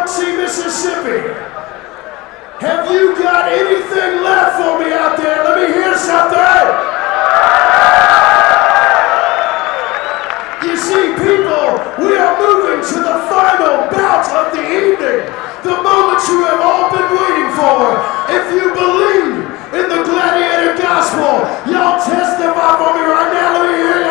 Biloxi, Mississippi. Have you got anything left for me out there? Let me hear something. You see, people, we are moving to the final bout of the evening. The moment you have all been waiting for. If you believe in the gladiator gospel, y'all testify for me right now. Let me hear you.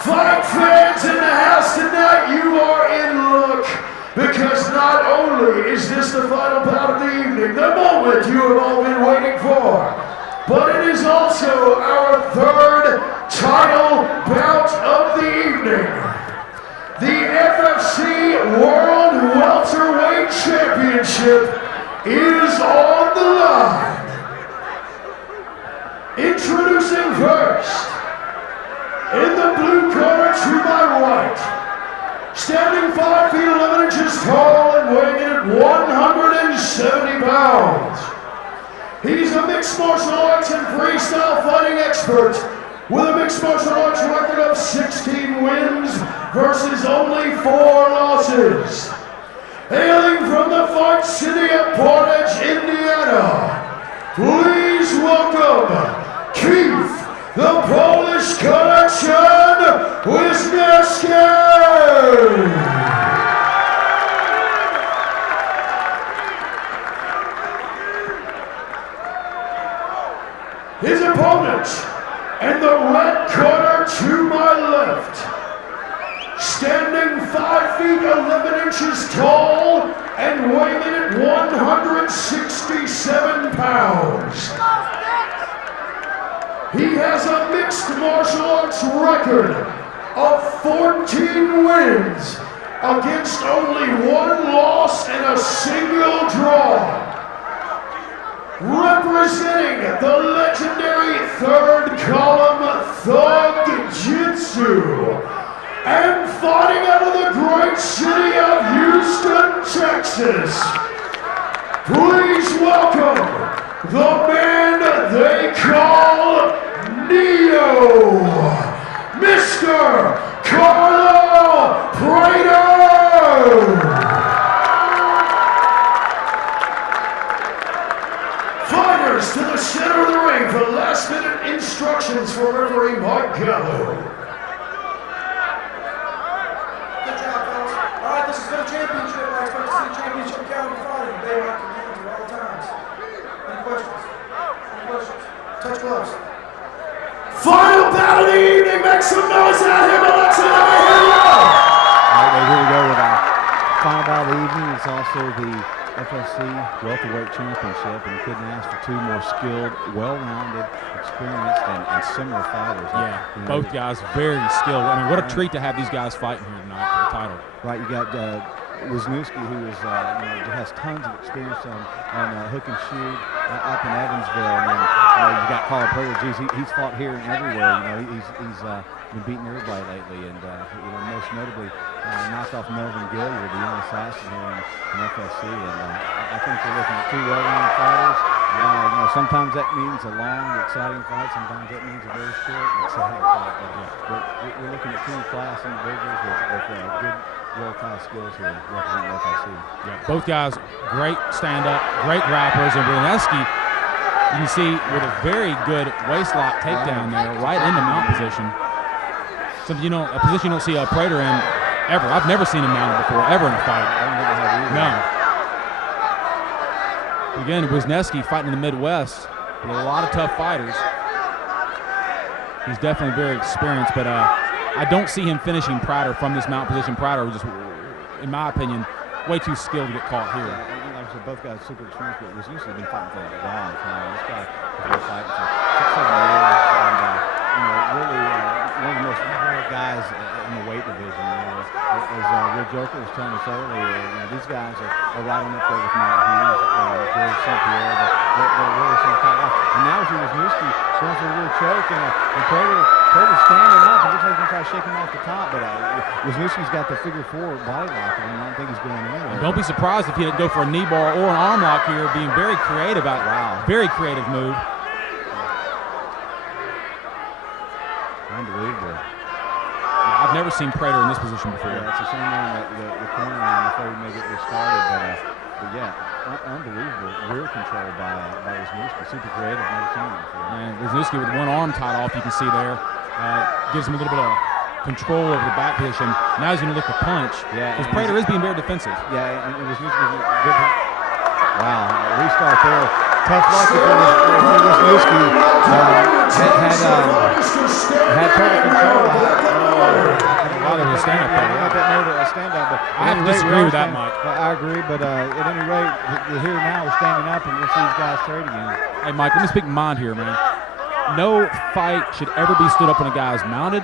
Fight fans in the house tonight, you are in luck, because not only is this the final bout of the evening, the moment you have all been waiting for, but it is also our third title bout of the evening. The FFC World Welterweight Championship is on the line. Introducing first, in the blue corner to my right, standing 5 feet 11 inches tall and weighing in at 170 pounds. He's a mixed martial arts and freestyle fighting expert with a mixed martial arts record of 16 wins versus only 4 losses. Hailing from the fight city of Portage, Indiana, please welcome Keith, the Polish Connection, Wisniewski! His opponent, in the red corner to my left, standing 5 feet 11 inches tall and weighing in at 167 pounds. He has a mixed martial arts record of 14 wins against only 1 loss and a single draw. Representing the legendary third column Thugjitsu and fighting out of the great city of Houston, Texas, please welcome the man they call Neo, Mr. Carlo Prater! Fighters to the center of the ring for last-minute instructions for referee Mike Gallo. Good job, fellas. All right, this is for the championship. I expect to see the championship caliber fighting. They rock the hands at all times. Any questions? Any questions? Touch gloves. Final bout of the evening. Make some noise out here, Biloxi. Let me hear you. All right, here we go with our final bout of the evening. It's also the FFC Welterweight Championship, and you couldn't ask for 2 more skilled, well-rounded, experienced, and similar fighters. Yeah, both guys very skilled. I mean, what a treat to have these guys fighting here tonight for the title. Right, you got Wisniewski, who is, has tons of experience on hook and shoot up in Evansville, and then you got Carlo Prater. Geez, he's fought here and everywhere. He's been beating everybody lately, and most notably knocked off Melvin Gilliard, the young assassin here in FFC. And I think we're looking at 2 well-rounded fighters. Sometimes that means a long, exciting fight. Sometimes that means a very short, exciting fight. But we're looking at 2 class individuals with good, world-class skills here representing FFC. Yeah, both guys great stand-up, great grapplers, and Wisniewski, you can see with a very good waist lock takedown there, right into mount position. Something a position you don't see a Prater in ever. I've never seen him mounted before, ever in a fight. I don't think I have either. No. Again, Wisniewski fighting in the Midwest with a lot of tough fighters. He's definitely very experienced, but I don't see him finishing Prater from this mount position. Prater was just, in my opinion, way too skilled to get caught here. Yeah, like I said, both guys super experienced, but Wisniewski been fighting for a long time. This guy has been fighting for 6-7 years, and really one of the most rare guys in the weight division. As Will Joker was telling us earlier, these guys are right on up there with Matt Hughes, George St. Pierre. They're really some top guys. And now it's Wisniewski going for a little choke, and Prater's standing up. It looks like he's going to try to shake him off the top, but Wisniewski's got the figure 4 body lock, and I don't think he's going anywhere. Don't be surprised if he didn't go for a knee bar or an arm lock here, being very creative out. Wow. Very creative move. Unbelievable. I've never seen Prater in this position before. Yeah, it's a shame that the corner line, I thought we may get restarted, but yeah, unbelievable rear control by Wisniewski. Super creative, never seen it before. And Wisniewski with one arm tied off, you can see there, gives him a little bit of control over the back position. Now he's going to look to punch. Yeah, because Prater is being very defensive. Yeah, and Wisniewski good. Wow, restart there. Tough luck for Wisniewski. Had total control. There was a stand-up but I have to disagree with that, Mike. I agree, but at any rate, here now we're standing up and we'll see these guys trade again. Hey, Mike, let me speak my mind here, man. No fight should ever be stood up when a guy is mounted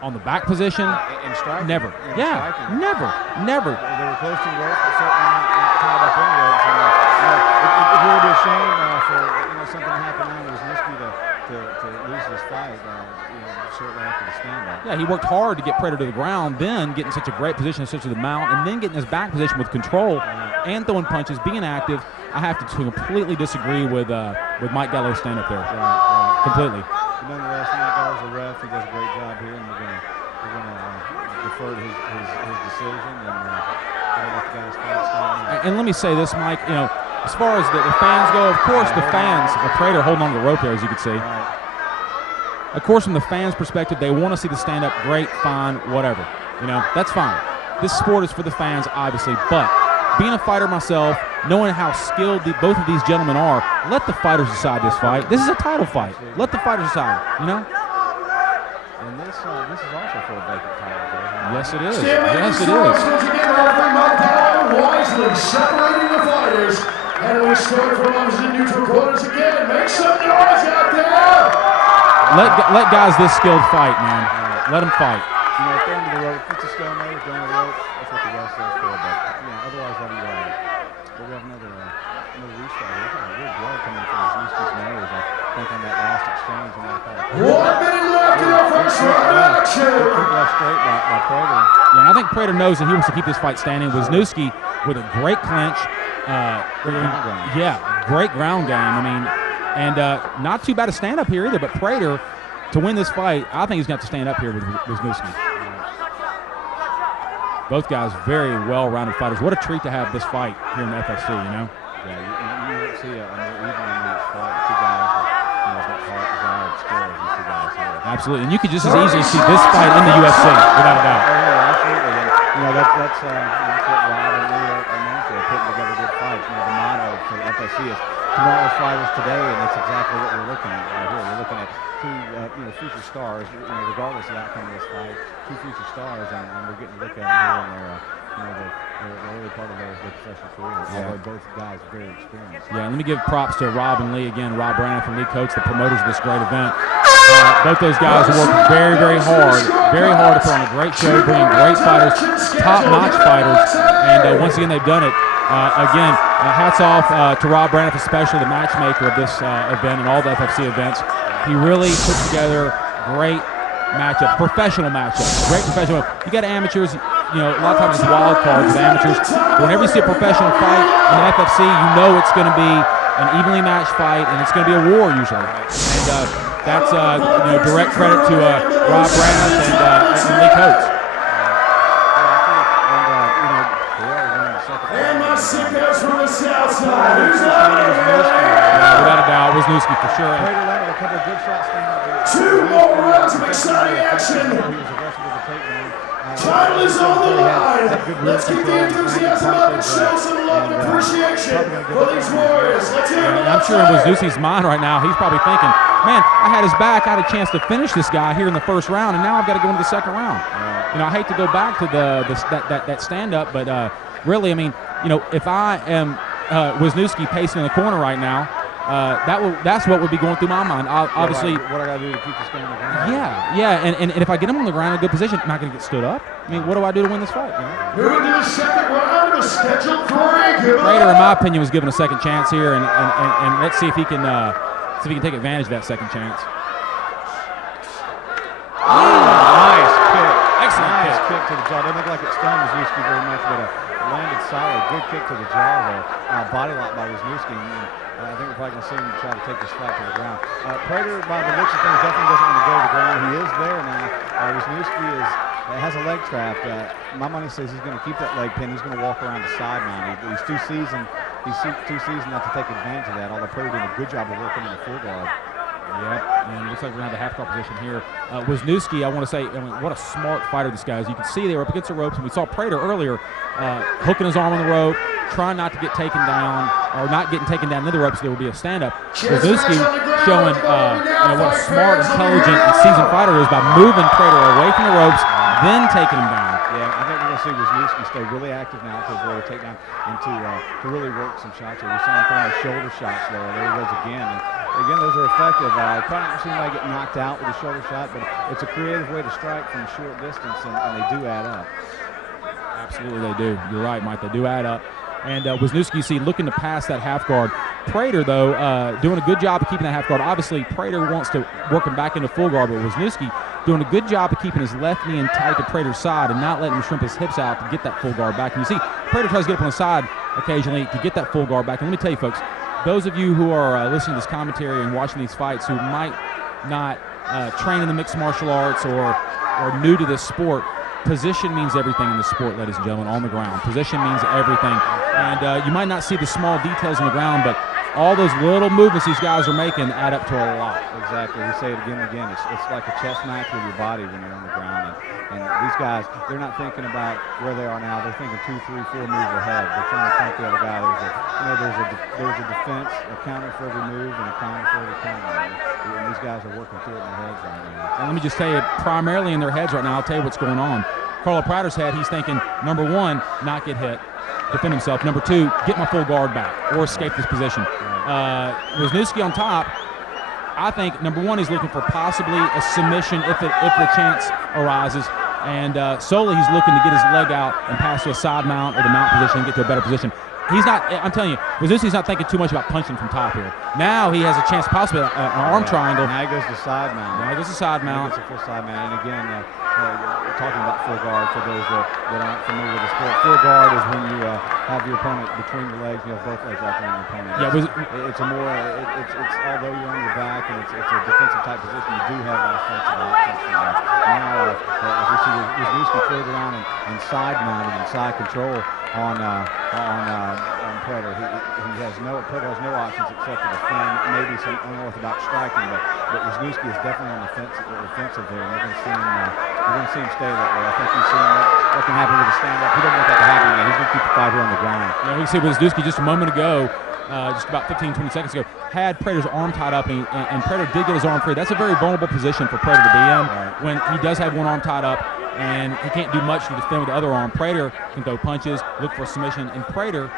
on the back position. And striking. Never. Striking. Never. They were close to the rope, but certainly not tied up in ropes. It would be a shame for something to happen now to Wisniewski to lose this fight. Shortly after the stand-up. Yeah, he worked hard to get Prater to the ground, then getting such a great position, such as the mount, and then getting his back position with control and throwing punches, being active. I have to completely disagree with Mike Gallo's stand-up there. Right. Completely. Nonetheless, Mike Gallo's a ref. He does a great job here, and we're gonna defer to his decision and let the guys fight. And let me say this, Mike. As far as the fans go, of course, the fans of Prater holding on to the rope there, as you can see. Right. Of course, from the fans' perspective, they want to see the stand-up. Great, fine, whatever. That's fine. This sport is for the fans, obviously. But being a fighter myself, knowing how skilled both of these gentlemen are, let the fighters decide this fight. This is a title fight. Let the fighters decide. And this is also for a vacant title. Yes, it is. Yes, it is. Once again, referee Mike Gallo wisely separating the fighters. And we start from opposite neutral corners again. Make some noise out there. Let guys this skilled fight, man. Let them fight. Throw into the rope. If it's a stalemate, throw into the rope. That's what the rest says for. But otherwise, let him ride. But we have another restart. We've got a good blood coming from Wisniewski's nose. I think on that last exchange, we might have called 1 minute left in the first round action. Left straight by Prater. Yeah, and I think Prater knows that he wants to keep this fight standing. Wisniewski with a great clinch. Great ground game. And not too bad a stand-up here either, but Prater, to win this fight, I think he's going to have to stand up here with Wisniewski. Both guys very well-rounded fighters. What a treat to have this fight here in the FSC, Yeah, you don't see a more evenly matched fight. Two guys with as much heart, desire, and skill as you see guys here. Absolutely, and you could just as easily see this fight in the UFC, without a doubt. Oh, yeah, absolutely. And, that's what Rob and Lee are known for, putting together good fights. The motto for the FSC is tomorrow's fighters today, and that's exactly what we're looking at right here. We're looking at two future stars, regardless of the outcome of this fight, two future stars, and we're getting to look at them here in their early part of their professional career. Although both guys very experienced. Yeah, let me give props to Rob and Lee again. Rob Braniff and Lee Coates, the promoters of this great event. Both those guys have worked very, very hard to put on a great show, bringing great fighters, top-notch fighters, and once again they've done it. Again, hats off to Rob Braniff, especially the matchmaker of this event and all the FFC events. He really put together great matchups, professional matchups, great professional. You got amateurs, a lot of times it's wild cards with amateurs. Whenever you see a professional fight in the FFC, it's going to be an evenly matched fight, and it's going to be a war usually. And that's direct credit to Rob Braniff and Lee Coates. And my sick guys from the south side. Who's Without a doubt, Wisniewski for sure. Prater landed a couple of good shots. 2 more rounds of exciting action. Title is on the line. Let's keep the enthusiasm up and show some love and appreciation for these warriors. Let's hear it. I'm sure in Wisniewski's mind right now, he's probably thinking, man, I had his back. I had a chance to finish this guy here in the first round, and now I've got to go into the second round. I hate to go back to that stand-up, but really, if I am Wisniewski pacing in the corner right now, that's what would be going through my mind. Obviously, what I got to do to keep this guy on the ground? Yeah, and if I get him on the ground in a good position, I'm not going to get stood up. I mean, what do I do to win this fight? You know? Moving to the second round of scheduled 3. Prater, in my opinion, was given a second chance here, and let's see if he can take advantage of that second chance. Nice kick. Excellent nice kick to the jaw. Doesn't look like it stunned Wisniewski very much, but landed solid. Good kick to the jaw there. Body lock by Wisniewski. I think we're probably going to see him try to take this fight to the ground. Prater, by the looks of things, definitely doesn't want to go to the ground. He is there now. Wisniewski has a leg trap. My money says he's going to keep that leg pin. He's going to walk around the sideline. He's too seasoned. He's too seasoned not to take advantage of that. Although Prater doing a good job of working in the full guard. Yep, and it looks like we're going to have the half guard position here. Wisniewski, I want to say, what a smart fighter this guy is. You can see they were up against the ropes, and we saw Prater earlier hooking his arm on the rope, trying not to get taken down, or not getting taken down into the ropes so there would be a stand-up. Wisniewski showing what a smart, intelligent, and seasoned fighter is by moving Prater away from the ropes, then taking him down. Yeah, I think we're going to see Wisniewski stay really active now to avoid a takedown and to really work some shots here. We saw him throwing shoulder shots there. There he goes again. And again, those are effective. Probably not see anybody get knocked out with a shoulder shot, but it's a creative way to strike from a short distance, and they do add up. Absolutely, they do. You're right, Mike. They do add up. And Wisniewski, you see, looking to pass that half guard. Prater, though, doing a good job of keeping that half guard. Obviously, Prater wants to work him back into full guard, but Wisniewski doing a good job of keeping his left knee in tight to Prater's side and not letting him shrimp his hips out to get that full guard back. And you see, Prater tries to get up on the side occasionally to get that full guard back. And let me tell you, folks, those of you who are listening to this commentary and watching these fights who might not train in the mixed martial arts or new to this sport, position means everything in the sport, ladies and gentlemen, on the ground. Position means everything. And you might not see the small details on the ground, but all those little movements these guys are making add up to a lot. Exactly. We say it again and again. It's like a chess match with your body when you're on the ground. And these guys, they're not thinking about where they are now. They're thinking 2, 3, 4 moves ahead. They're trying to flank the other guy. There's a defense, a counter for every move, and a counter for every counter. And these guys are working through it in their heads right now. And let me just tell you, primarily in their heads right now, I'll tell you what's going on. Carlo Prater's head, he's thinking, number one, not get hit, defend himself. Number two, get my full guard back or escape this position. Wisniewski on top, I think, number one, he's looking for possibly a submission if the chance arises. And solely he's looking to get his leg out and pass to a side mount or the mount position and get to a better position. He's not, I'm telling you, Wisniewski's not thinking too much about punching from top here. Now he has a chance possibly an arm triangle. Now he goes to side mount. Now he goes to side mount. He gets a full side mount. And again, talking about full guard for those that aren't familiar with the sport. Full guard is when you have your opponent between your legs, you have both legs wrapped around your opponent. Yeah, it's although you're on your back and it's a defensive type position, you do have offensive options. Now, as we see Wisniewski throw it around and side mounted and side control on Prater. Prater has no options except to defend, maybe some unorthodox striking, but Wisniewski is definitely on the offensive there, and we're going to see him stay that way. I think he's seeing what can happen with the stand-up. He doesn't want that to happen again. He's going to keep the fight here on the ground. Yeah, we can see Wisniewski just a moment ago, just about 15, 20 seconds ago, had Prater's arm tied up, and Prater did get his arm free. That's a very vulnerable position for Prater to be in when he does have one arm tied up, and he can't do much to defend with the other arm. Prater can throw punches, look for a submission, and Prater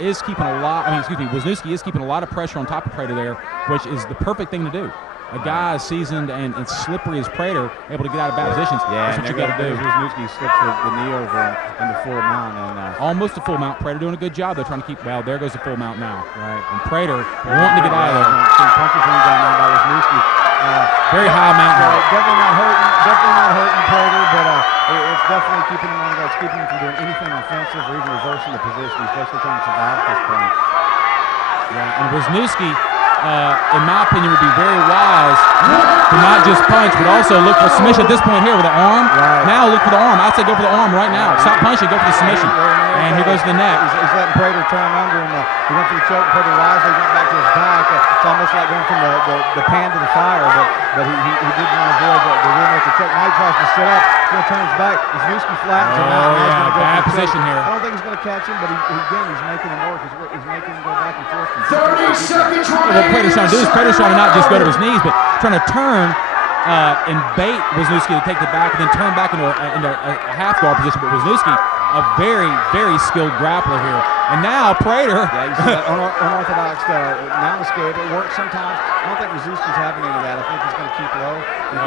is keeping Wisniewski is keeping a lot of pressure on top of Prater there, which is the perfect thing to do. A guy as seasoned and slippery as Prater, able to get out of bad positions. That's what you got to do. Wisniewski slips the knee over in the full mount. And, almost a full mount. Prater doing a good job. They're trying to keep, well, there goes the full mount now. Right. And Prater wanting to get out of there. Some punches coming down now by Wisniewski. Very high mount. Definitely not hurting Prater, but it's definitely keeping him on the ground. It's keeping him from doing anything offensive or even reversing the position. He's basically trying to survive at this point. Yeah, and Wisniewski, in my opinion, would be very wise to not just punch, but also look for submission at this point here with the arm. Right. Now look for the arm. I'd say go for the arm right now. Stop punching, go for the submission. And here goes the neck. He's letting Prater turn under him. He went for the choke. Prater wisely went back to his back. It's almost like going from the pan to the fire, but he did want to avoid the rear naked choke. Now he tries to sit up. He's going to turn his back. Wisniewski flattens him out. Oh, yeah, bad position here. I don't think he's going to catch him, but he's making him work. He's making him go back and forth. 30 seconds remaining. What Prater's trying to do is Prater's trying to not just go to his knees, but trying to turn and bait Wisniewski to take the back and then turn back into a half guard position. But Wisniewski, a very, very skilled grappler here, And now Prater. Yeah, you see that unorthodox mount escape. It works sometimes. I don't think Wisniewski's having any of that. I think he's going to keep low.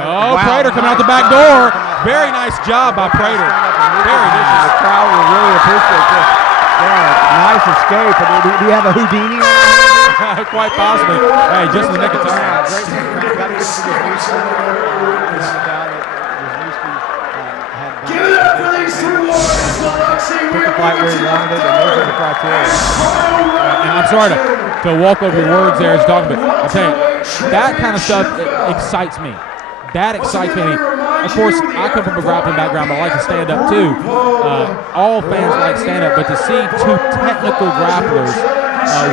Oh, wow, Prater coming out the back door. Very nice job by Prater. Very vicious. The crowd will really appreciate this. Yeah, nice escape. Do you have a Houdini? Quite possibly. Hey, just in the nick of time. Great. Got to get to Give it up for these two warriors, Biloxi. Put the fight where he wanted it, and those are the criteria. And I'm sorry to walk over your words there as you're talking, but I'll tell you, that kind of stuff excites me. That excites me. Of course, I come from a grappling background, but I like to stand up too. All fans like stand up, but to see two technical grapplers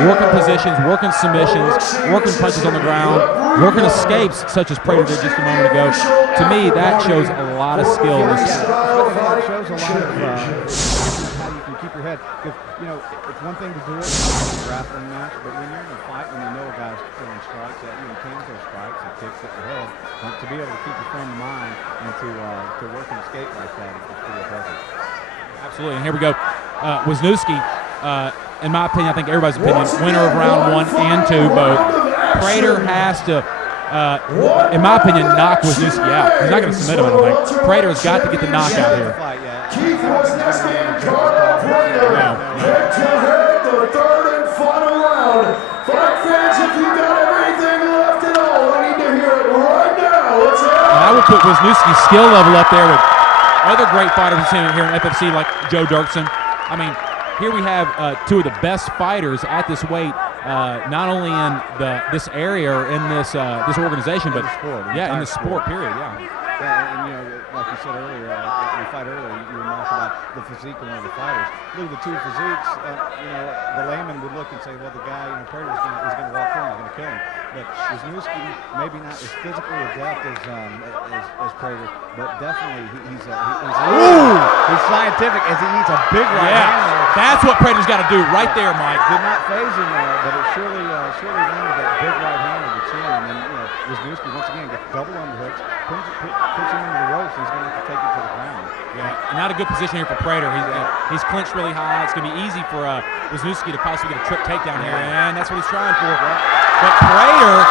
working positions, working submissions, working punches on the ground, working escapes such as Prater did just a moment ago, to me that shows a lot of skill. It shows a lot of how you can keep your head. Because, you know, it's one thing to do it in a grappling match, but when you're in a fight, when you know a guy's throwing strikes at you and can throw strikes and kicks at your head, to be able to keep your frame of mind and to work and escape like that is pretty impressive. Absolutely, and here we go. Wisniewski, in my opinion, I think everybody's opinion, winner of round 1 and 2 both. Prater has to, in my opinion, knock Wisniewski out. He's not going to submit him, I don't think. Prater has got to get the knockout here. Keith Wisniewski and Carlo Prater. Head to head, the third and final round. Fight fans, if you got everything left at all, I need to hear it right now. Let's have it. And I would put Wisniewski's skill level up there with other great fighters we've seen here in FFC like Joe Dirksen. I mean, here we have two of the best fighters at this weight, not only in this area or in this organization, but in the sport. Period. Yeah, and you know, like you said earlier, in the fight earlier, you remarked about the physique of one of the fighters. Look at the two physiques. You know, the layman would look and say, well, the guy, Prater is going to walk through him, he's going to kill him. But Wisniewski, maybe not as physically adept as Prater, but definitely he's scientific as he eats a big right hand there. That's what Prater's got to do right there, Mike. Did not phase him there, but it surely landed that big right hand to the chin, and then Wisniewski once again gets double underhooks, puts him into the ropes, and he's going to have to take it to the ground. Yeah, not a good position here for Prater. He's clinched really high. It's going to be easy for Wisniewski to possibly get a trick takedown here, and that's what he's trying for. But Prater,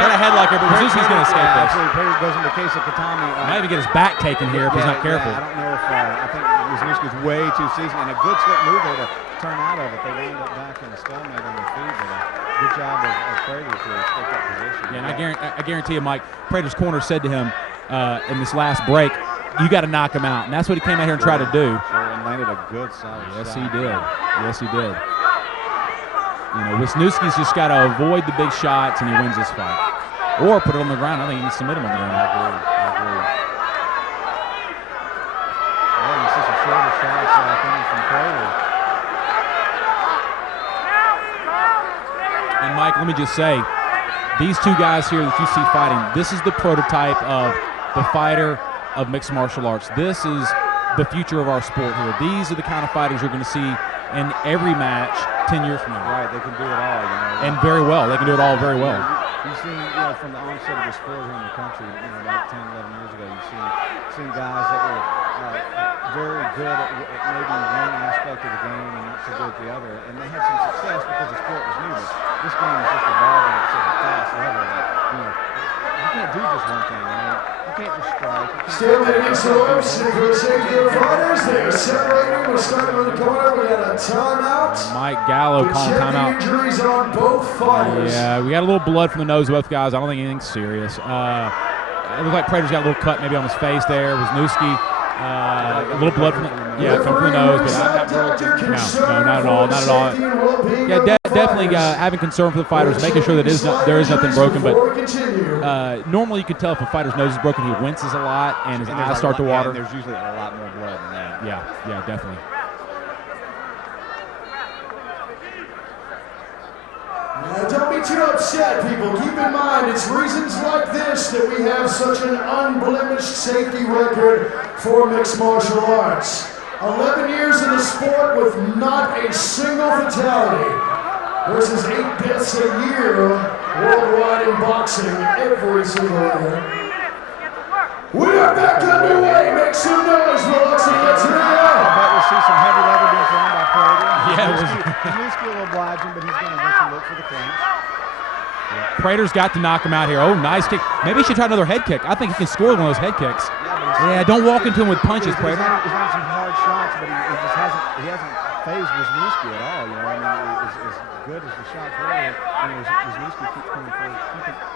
got a headlock here, but Wisniewski's going to escape this. Absolutely, Prater goes into the case of Katami. Might even get his back taken here if he's not careful. I don't know if I think Wisniewski's way too seasoned, and a good slick move there to turn out of it. They wound up back in a stalemate on their feet, but good job of Prater to escape that position. Yeah, and I guarantee you, Mike, Prater's corner said to him in this last break, you got to knock him out. And that's what he came out here and tried to do. And landed a good solid Yes, shot. He did. You know, Wisniewski's just got to avoid the big shots and he wins this fight. Or put it on the ground. I think he needs to submit him on the ground. I agree. Yeah, you see some shoulder shots coming from Prater. And Mike, let me just say, these two guys here that you see fighting, this is the prototype of the fighter of mixed martial arts. This is the future of our sport here. These are the kind of fighters you're going to see in every match 10 years from now. Right, they can do it all, And very well. They can do it all very well. You've seen, from the onset of the sport here in the country, about 10, 11 years ago, you've seen guys that were very good at maybe one aspect of the game and not so good at the other, and they had some success because the sport was new. But this game is just evolving at such a fast level that, you can't do just one thing, You can't just strike. Stalemate against the ropes, and for the safety of the fighters, they are separating. We're starting with the corner. We got a timeout. Mike Gallo calling timeout. Injuries on both fighters. Yeah, we got a little blood from the nose of both guys. I don't think anything's serious. It looks like Prater's got a little cut maybe on his face there. Wisniewski, a little blood from the nose, but no, not at all. Yeah, definitely having concern for the fighters, making sure that there is nothing broken. But normally you could tell if a fighter's nose is broken, he winces a lot and his eyes start to water. There's usually a lot more blood than that. Yeah, definitely. Now, don't be too upset, people. Keep in mind, it's reasons like this that we have such an unblemished safety record for mixed martial arts. 11 years in the sport with not a single fatality versus 8 deaths a year worldwide in boxing every single year. We are back underway. Make some noise, Biloxi. Let's hear it out. I bet we'll see some heavy leather being thrown by Prater. Yeah, Wisniewski will oblige him, but he's going to eventually look for the clinch. Prater's got to knock him out here. Oh, nice kick. Maybe he should try another head kick. I think he can score one of those head kicks. Yeah, don't walk into him with punches, Prater. He's had some hard shots, but he hasn't phased Wisniewski at all. You know, I mean, as good as the shots were, Wisniewski keeps coming forward,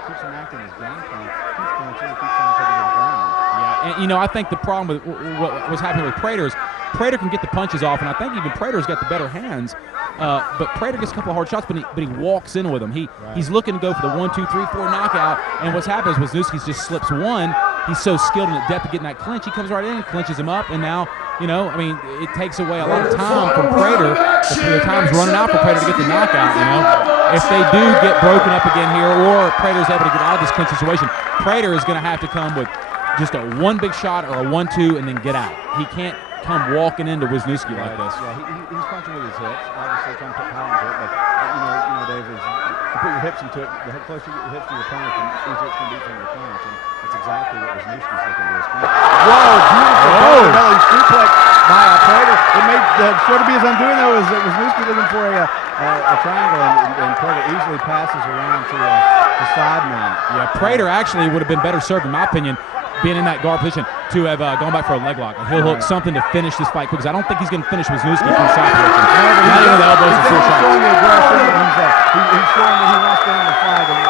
keeps enacting his game plan, keeps punching, and keeps trying to take it to the ground. Yeah, and you know, I think the problem with what was happening with Prater is Prater can get the punches off, and I think even Prater's got the better hands. But Prater gets a couple of hard shots, but he walks in with them. He's looking to go for the 1, 2, 3, 4 knockout. And what's happened is Wisniewski just slips one. He's so skilled in the depth of getting that clinch. He comes right in, clinches him up, and now, you know, I mean, it takes away a lot of time from Prater. The time's running out for Prater to get the knockout, you know. If they do get broken up again here, or Prater's able to get out of this clinch situation, Prater is going to have to come with just a one big shot or a 1-2 and then get out. He can't come walking into Wisniewski like this. Yeah, he's punching with his hips, obviously trying to put power into it, but you know, Dave, as you put your hips into it, the closer you get your hips to your opponent, the easier it's going to be from your punch, and that's exactly what Wisniewski's looking to do. Whoa, beautiful belly suplex by Prater. It made sure to be his undoing, though, is Wisniewski looking for a triangle, and Prater easily passes around to the side mount. Yeah, Prater actually would have been better served, in my opinion, being in that guard position, to have gone back for a leg lock. He'll hook something to finish this fight quick, because I don't think he's going to finish Wisniewski from the side position. Not even the elbows and full shots. He's showing the aggression. He's showing that he wants to end the fight. And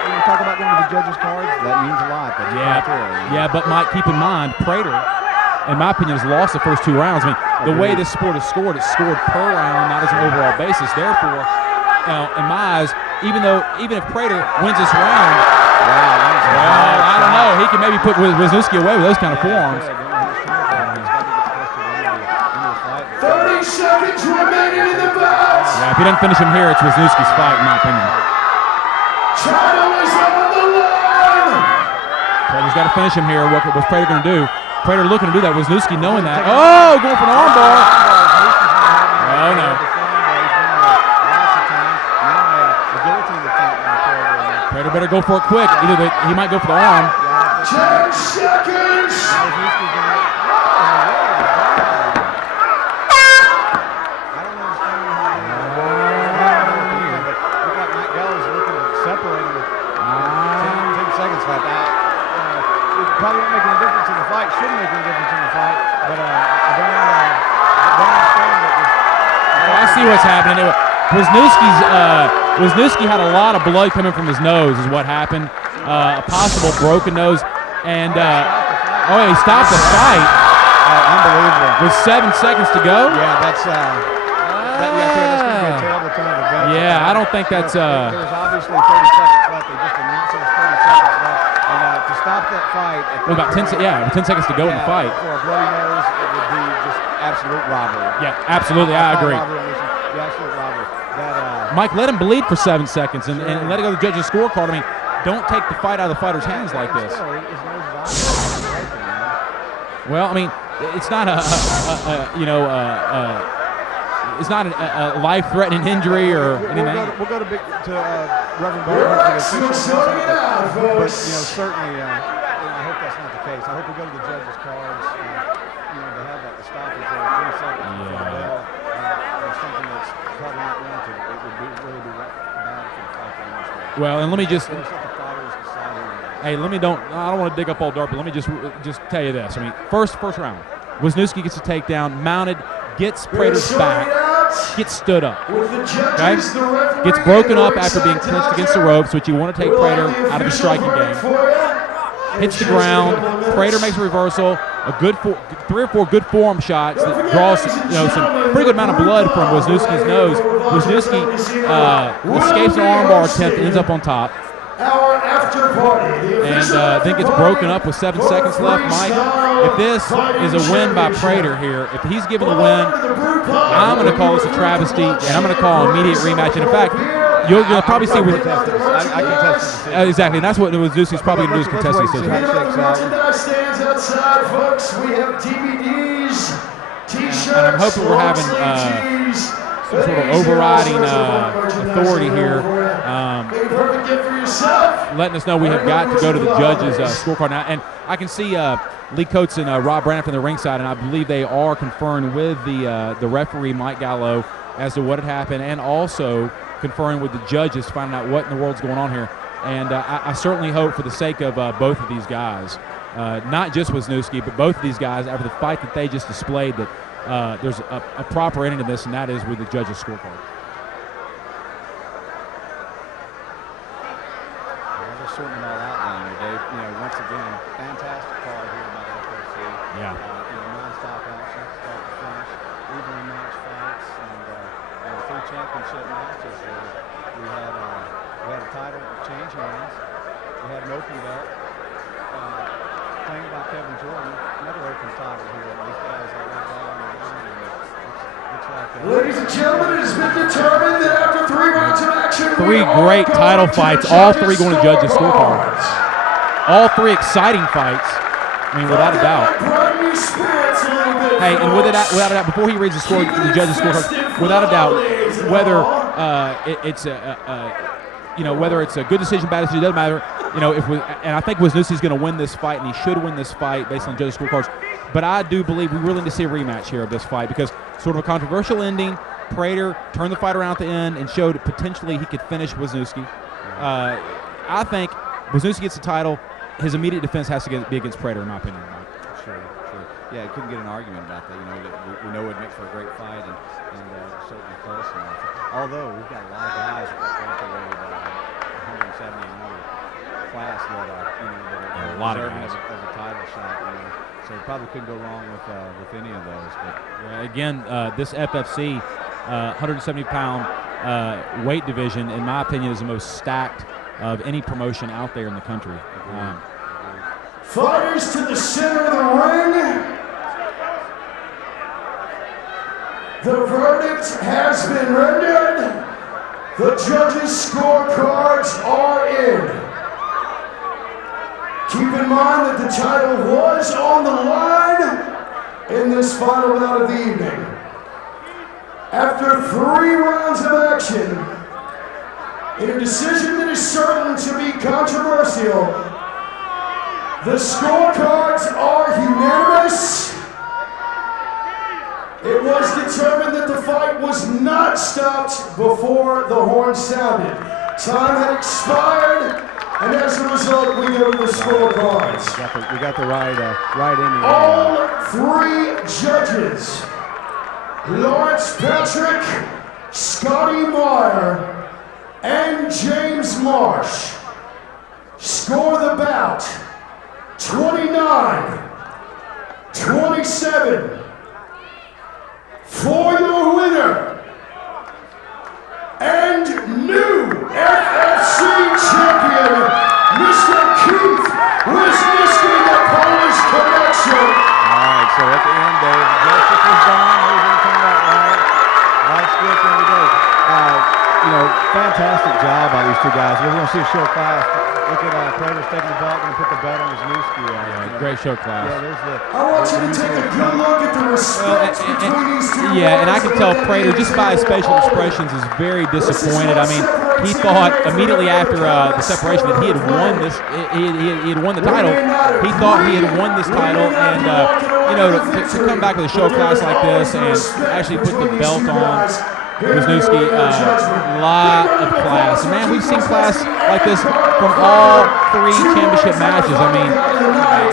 when you talk about going to the judges' cards, that means a lot. Yeah, but Mike, keep in mind, Prater, in my opinion, has lost the first 2 rounds. I mean, the way this sport is scored, it's scored per round, not as an overall basis. Therefore, in my eyes, even if Prater wins this round, I don't know. He can maybe put Wisniewski away with those kind of forearms. 30 seconds remaining in the bout. Yeah, if he doesn't finish him here, it's Wisniewski's fight, in my opinion. Title is on the line. Prater's got to finish him here. What's Prater going to do? Prater looking to do that. Wisniewski knowing that. Oh, going for an arm bar. Oh, no. Prater better go for it quick. Either he might go for the arm. 10 seconds. Probably won't make any difference in the fight. Shouldn't make any difference in the fight. But I don't understand that. I see what's happening. Wisniewski had a lot of blood coming from his nose, is what happened. A possible broken nose, and he stopped the fight. Unbelievable. With 7 seconds to go. Yeah, that's going to be a terrible turn of events. Yeah, I don't think that's. There's obviously 30 seconds left. They just announced there's 30 seconds left. And to stop that fight, about 10 seconds to go in the fight. For a bloody nose, it would be just absolute robbery. Yeah, absolutely, I agree. The absolute robbery. Mike, let him bleed for 7 seconds and let it go to the judge's scorecard. I mean, don't take the fight out of the fighter's hands like this. Well, I mean, it's not it's not a life-threatening injury or anything. We'll go to Reverend Beaux. But certainly, I hope that's not the case. I hope we go to the judges' cards. To have that stoppage there, 3 seconds before the bell, or something that's probably not warranted. It would really be bad for the fight. Well, and let me just. Hey, I don't want to dig up all dark, but let me just tell you this. I mean, first round, Wisniewski gets a takedown, mounted, gets Prater's back, gets stood up, okay? Gets broken up after being clinched against the ropes, which you want to take Prater out of the striking game. Hits the ground. Prater makes a reversal. A good 3 or 4 good forearm shots that draws some pretty good amount of blood from Wisniewski's nose. Wisniewski escapes an armbar attempt, ends up on top. And then gets broken up with 7 seconds left. Mike, if this is a win by Prater here, if he's given the win, I'm going to call this a travesty, and I'm going to call an immediate rematch. And in fact, you'll probably see with I contest it. Exactly, and that's what Wisniewski's probably going to do is contest these Merchandise stands outside, folks. We have DVDs, T-shirts, and I'm hoping we're having some sort of overriding authority here, letting us know we have got to go to the judges' scorecard now. And I can see Lee Coates and Rob Brandon from the ringside, and I believe they are conferring with the referee, Mike Gallo, as to what had happened, and also conferring with the judges, finding out what in the world's going on here. And I certainly hope, for the sake of both of these guys, not just Wisniewski, but both of these guys, after the fight that they just displayed, that there's a proper ending to this, and that is with the judges' scorecard. Well, they're sorting it all out down there, Dave. You know, once again, fantastic card here by FFC. Yeah. Non-stop action, start to finish, evenly matched fights, and 3 championship matches. We had a title change hands. We had an open belt. Claimed by Kevin Jordan, another open title here. These guys are right on the line. Looks like Ladies and gentlemen, it has been determined that after 3 rounds of action, 3 great title fights, all 3 going to judges' scorecards. All 3 exciting fights. I mean, without a doubt. Hey, and without a doubt, before he reads the score, the judges' scorecard, without a doubt, whether whether it's a good decision, bad decision, it doesn't matter. You know, and I think Wisniewski's going to win this fight, and he should win this fight based on judges' scorecards. But I do believe we really need to see a rematch here of this fight, because sort of a controversial ending. Prater turned the fight around at the end and showed potentially he could finish Wisniewski. I think Wisniewski gets the title. His immediate defense has to be against Prater, in my opinion. Sure. Yeah, you couldn't get an argument about that. You know, we know it makes for a great fight, and certainly close enough. Although we've got a lot of guys at that welterweight 170 and over class that are a lot of deserving of a title shot. You know, so probably couldn't go wrong with any of those. But again, this FFC 170-pound weight division, in my opinion, is the most stacked of any promotion out there in the country. Fighters to the center of the ring. The verdict has been rendered. The judges' scorecards are in. Keep in mind that the title was on the line in this final bout of the evening. After 3 rounds of action, in a decision that is certain to be controversial, the scorecards are unanimous. It was determined that the fight was not stopped before the horn sounded. Time had expired, and as a result, we go to the scorecards. We got the right ending. All 3 judges, Lawrence Patrick, Scotty Meyer, and James Marsh, score the bout 29-27 for your winner and new FFC champion, Mr. Keith Wisniewski, the Polish Connection. All right, so at the end, Dave, justice was done. Everything turned out right. Life's good at the end of the day. Fantastic job by these 2 guys. We're going to see a show class. Look at Prater's taking the belt and put the belt on Wisniewski. Great show class. I want you to take a good look at the respect between these 2 Yeah, and I can tell Prater, just by his facial expressions, is very disappointed. I mean, he thought immediately after the separation that he had won this. He had won the title. He thought he had won this title, and to come back with a show class like this and actually put the belt on Wisniewski, a lot of class. And man, we've seen class like this from all 3 championship matches. I mean, these guys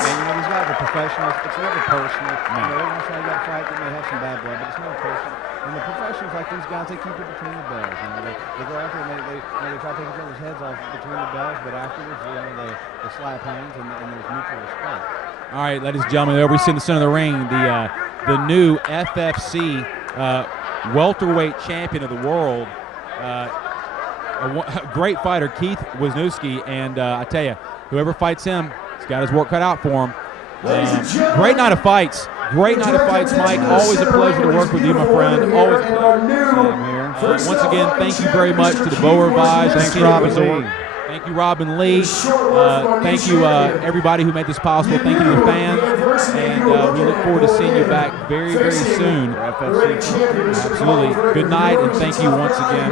are professionals. It's never personal. Every once in a while you got a fight that may have some bad blood, but it's never personal. And the professionals like these guys, they keep it between the bells. They go after and they try to take each other's heads off between the bells, but afterwards, they slap hands and there's mutual respect. All right, ladies and gentlemen, there we see in the center of the ring the new FFC welterweight champion of the world, a great fighter, Keith Wisniewski, and I tell you, whoever fights him, he's got his work cut out for him. Great night of fights. Great night of fights, Mike. Always a pleasure to work with you, my friend. Always a pleasure. Once again, thank you very much to the Beaux Rivage. Thanks, Robin Lee. Thank you, Robin Lee. Thank you, everybody who made this possible. Thank you to the fans. and we look forward to seeing you back very, very soon. Absolutely. Good night, and thank you once again.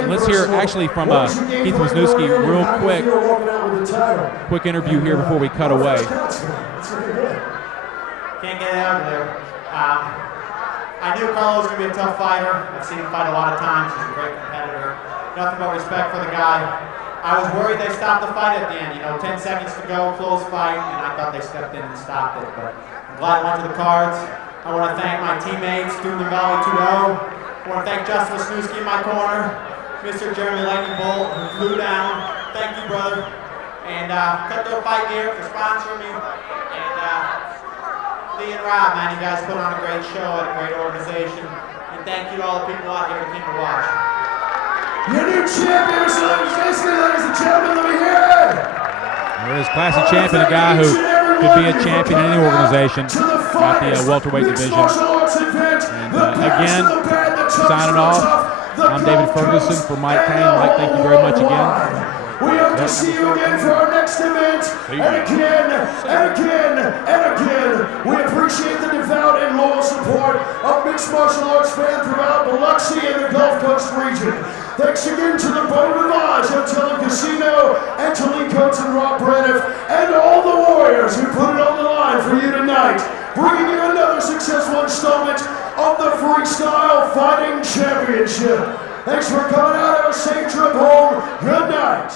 And let's hear actually from Keith Wisniewski real quick. Quick interview here before we cut away. Can't get it out of there. I knew Carlo was going to be a tough fighter. I've seen him fight a lot of times. He's a great competitor. Nothing but respect for the guy. I was worried they stopped the fight at the end. 10 seconds to go, close fight, and I thought they stepped in and stopped it. But I'm glad I went to the cards. I want to thank my teammates, Student Valley 2-0. I want to thank Justin Wisniewski in my corner, Mr. Jeremy Lightning Bolt, who flew down. Thank you, brother. And Cutthroat Fight Gear for sponsoring me. And Lee and Rob, man, you guys put on a great show at a great organization. And thank you to all the people out here who came to watch. Your new champion, ladies and gentlemen, let me hear it. There is classy champion, a guy who could be a champion in any organization, not the welterweight division. And again, signing off, I'm David Ferguson for Mike Kane. Mike, thank you very much again. We hope to see you again for our next event. And again, we appreciate the devout and loyal support of mixed martial arts fans throughout Biloxi and the Gulf Coast region. Thanks again to the Beaux Rivage Hotel and Casino, and to Lee Coates and Rob Braniff, and all the warriors who put it on the line for you tonight, bringing you another successful installment of the Freestyle Fighting Championship. Thanks for coming out. Have a safe trip home. Good night.